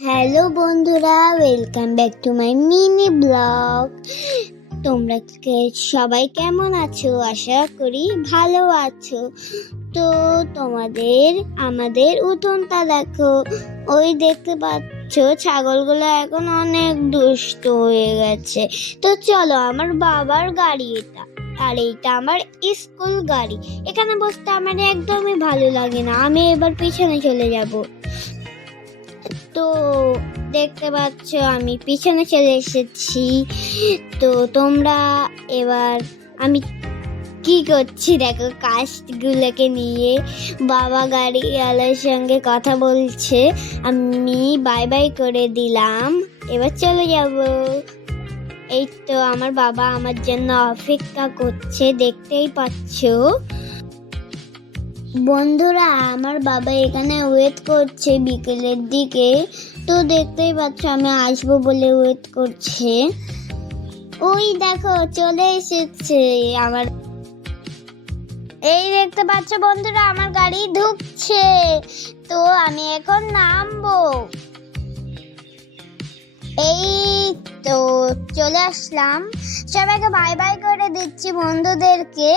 Hello বন্ধুরা, welcome back to my mini blog. তোমরা সবাই কেমন আছো? আশা করি ভালো আছো। তো আমাদের উঠোনটা দেখো, ওই দেখতে পাচ্ছ ছাগলগুলো এখন অনেক দুষ্ট হয়ে গেছে। তো চলো, আমার বাবার গাড়ি এটা, আর এইটা আমার স্কুল গাড়ি। এখানে বসতে আমার একদমই ভালো লাগে না, আমি এবার পিছনে চলে যাব। তো দেখতে পাচ্ছ আমি পিছনে চলে এসেছি। তো তোমরা এবার আমি কি করছি দেখো, কাস্টগুলোকে নিয়ে বাবা গাড়িওয়ালার সঙ্গে কথা বলছে। আমি বাই বাই করে দিলাম, এবার চলে যাব। এই তো আমার বাবা আমার জন্য অপেক্ষা করছে, দেখতেই পাচ্ছ বন্ধুরা। আমার বাবা এখানে ওয়েট করছে বিকেলের দিকে। তো দেখতেই পাচ্ছ আমি আসবো বলে ওয়েট করছে। ওই দেখো চলে এসেছে আমার, এই দেখতে পাচ্ছ বন্ধুরা আমার গাড়ি ঢুকছে। তো আমি এখন নামবো। এই তো চলে আসলাম, সবাইকে বাই বাই করে দিচ্ছি বন্ধুদেরকে।